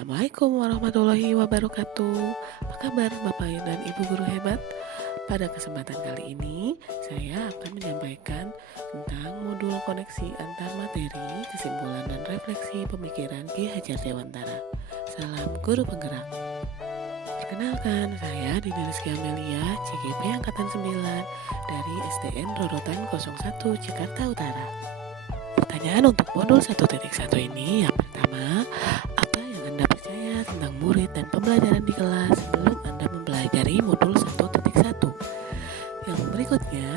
Assalamualaikum warahmatullahi wabarakatuh. Apa kabar Bapak dan Ibu guru hebat? Pada kesempatan kali ini, saya akan menyampaikan tentang modul koneksi antar materi, kesimpulan dan refleksi pemikiran Ki Hajar Dewantara. Salam guru penggerak. Perkenalkan, saya Dini Rizky Amelia, CGP Angkatan 9 dari SDN Rorotan 01 Jakarta Utara. Pertanyaan untuk modul 1.1 ini yang pertama, apa yang Anda percaya tentang murid dan pembelajaran di kelas sebelum Anda mempelajari modul 1.1? Yang berikutnya,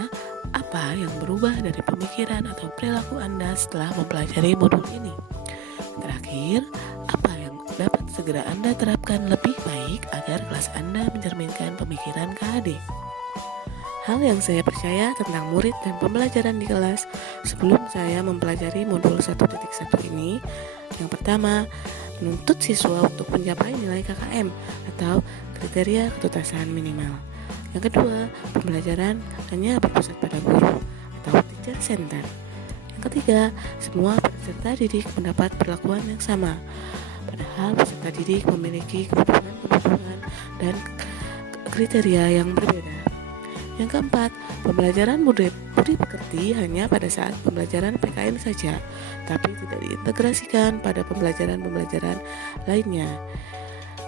apa yang berubah dari pemikiran atau perilaku Anda setelah mempelajari modul ini? Terakhir, apa yang dapat segera Anda terapkan lebih baik agar kelas Anda mencerminkan pemikiran KHD? Hal yang saya percaya tentang murid dan pembelajaran di kelas sebelum saya mempelajari modul 1.1 ini, yang pertama, menuntut siswa untuk mencapai nilai KKM atau kriteria ketuntasan minimal. Yang kedua, pembelajaran hanya berpusat pada guru atau teacher center. Yang ketiga, semua peserta didik mendapat perlakuan yang sama, padahal peserta didik memiliki kebutuhan dan kriteria yang berbeda. Yang keempat, pembelajaran budi pekerti hanya pada saat pembelajaran PKN saja, tapi tidak diintegrasikan pada pembelajaran-pembelajaran lainnya.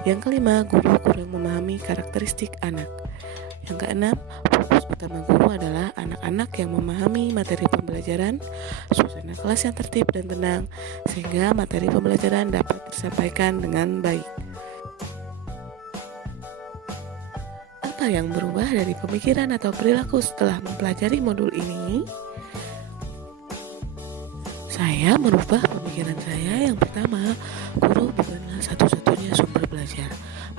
Yang kelima, guru kurang memahami karakteristik anak. Yang keenam, fokus utama guru adalah anak-anak yang memahami materi pembelajaran, suasana kelas yang tertib dan tenang, sehingga materi pembelajaran dapat tersampaikan dengan baik. Apa yang berubah dari pemikiran atau perilaku setelah mempelajari modul ini? Saya merubah pemikiran saya. Yang pertama, guru bukanlah satu-satunya sumber belajar.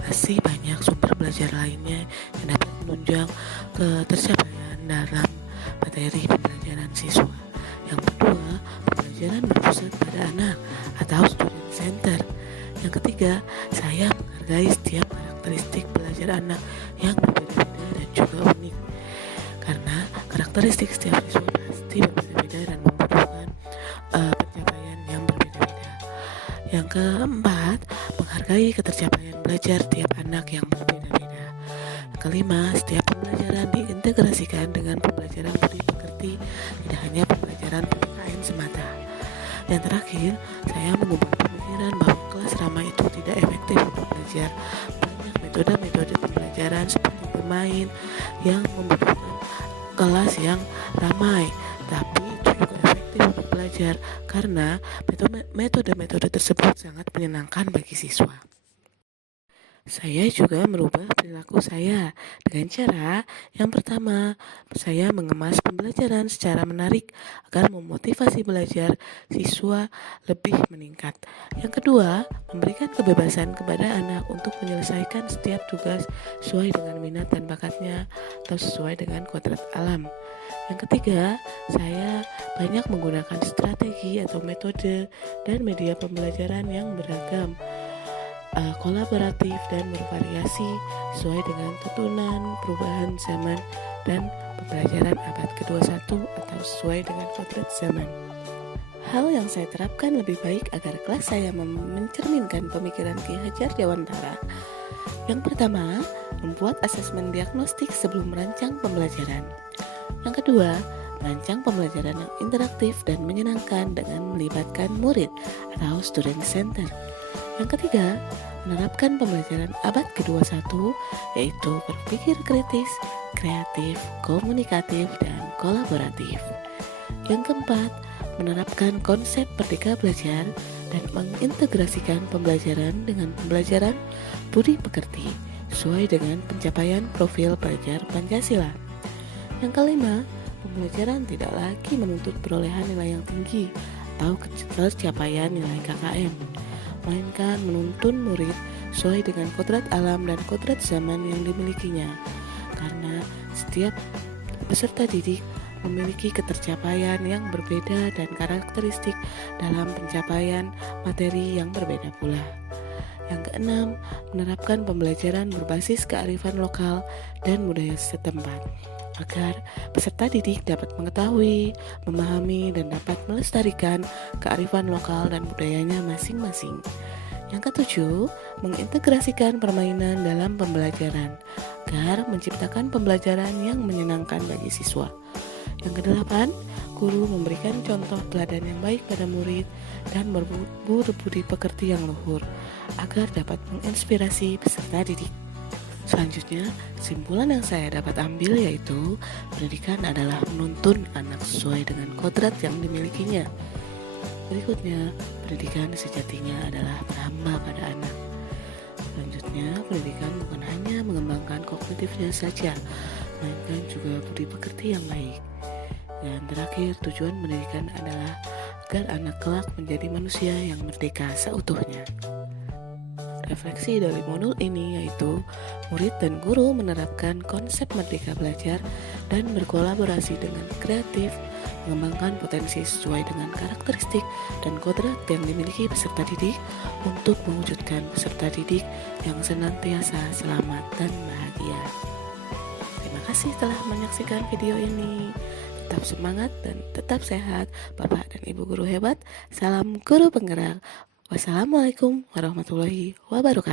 Masih banyak sumber belajar lainnya yang dapat menunjang ketercapaian dalam materi pembelajaran siswa. Yang kedua, pembelajaran berpusat pada anak atau student center. Yang ketiga, saya menghargai setiap karakteristik belajar anak yang berbeda-beda dan juga unik, karena karakteristik setiap siswa pasti berbeda-beda dan membutuhkan pencapaian yang berbeda-beda. Yang keempat, menghargai ketercapaian belajar tiap anak yang berbeda-beda. Yang kelima, setiap pembelajaran diintegrasikan dengan pembelajaran budi pekerti, tidak hanya pembelajaran PPKN semata. Yang terakhir, saya mengubah pemikiran bahwa kelas ramah itu tidak efektif untuk belajar. Banyak metode-metode pembelajaran seperti bermain yang membutuhkan kelas yang ramai, tapi itu juga efektif untuk belajar karena metode-metode tersebut sangat menyenangkan bagi siswa. Saya juga merubah perilaku saya dengan cara yang pertama, saya mengemas pembelajaran secara menarik agar memotivasi belajar siswa lebih meningkat. Yang kedua, memberikan kebebasan kepada anak untuk menyelesaikan setiap tugas sesuai dengan minat dan bakatnya atau sesuai dengan kodrat alam. Yang ketiga, saya banyak menggunakan strategi atau metode dan media pembelajaran yang beragam, kolaboratif dan bervariasi sesuai dengan tuntunan perubahan zaman dan pembelajaran abad ke-21 atau sesuai dengan kodrat zaman. Hal yang saya terapkan lebih baik agar kelas saya mencerminkan pemikiran Ki Hajar Dewantara. Yang pertama, membuat asesmen diagnostik sebelum merancang pembelajaran. Yang kedua, merancang pembelajaran yang interaktif dan menyenangkan dengan melibatkan murid atau student center. Yang ketiga, menerapkan pembelajaran abad ke-21 yaitu berpikir kritis, kreatif, komunikatif, dan kolaboratif. Yang keempat, menerapkan konsep merdeka belajar dan mengintegrasikan pembelajaran dengan pembelajaran budi pekerti sesuai dengan pencapaian profil pelajar Pancasila. Yang kelima, pembelajaran tidak lagi menuntut perolehan nilai yang tinggi atau tercapaian nilai KKM, melainkan menuntun murid sesuai dengan kodrat alam dan kodrat zaman yang dimilikinya, karena setiap peserta didik memiliki ketercapaian yang berbeda dan karakteristik dalam pencapaian materi yang berbeda pula. Yang keenam, menerapkan pembelajaran berbasis kearifan lokal dan budaya setempat, agar peserta didik dapat mengetahui, memahami, dan dapat melestarikan kearifan lokal dan budayanya masing-masing. Yang ketujuh, mengintegrasikan permainan dalam pembelajaran agar menciptakan pembelajaran yang menyenangkan bagi siswa. Yang kedelapan, guru memberikan contoh teladan yang baik pada murid dan berbudi pekerti yang luhur agar dapat menginspirasi peserta didik. Selanjutnya, kesimpulan yang saya dapat ambil yaitu pendidikan adalah menuntun anak sesuai dengan kodrat yang dimilikinya. Berikutnya, pendidikan sejatinya adalah berhamba pada anak. Selanjutnya, pendidikan bukan hanya mengembangkan kognitifnya saja, melainkan juga budi pekerti yang baik. Dan terakhir, tujuan pendidikan adalah agar anak kelak menjadi manusia yang merdeka seutuhnya. Refleksi dari modul ini yaitu murid dan guru menerapkan konsep merdeka belajar dan berkolaborasi dengan kreatif, mengembangkan potensi sesuai dengan karakteristik dan kodrat yang dimiliki peserta didik untuk mewujudkan peserta didik yang senantiasa selamat dan bahagia. Terima kasih telah menyaksikan video ini. Tetap semangat dan tetap sehat, Bapak dan Ibu guru hebat. Salam guru penggerak. Wassalamualaikum warahmatullahi wabarakatuh.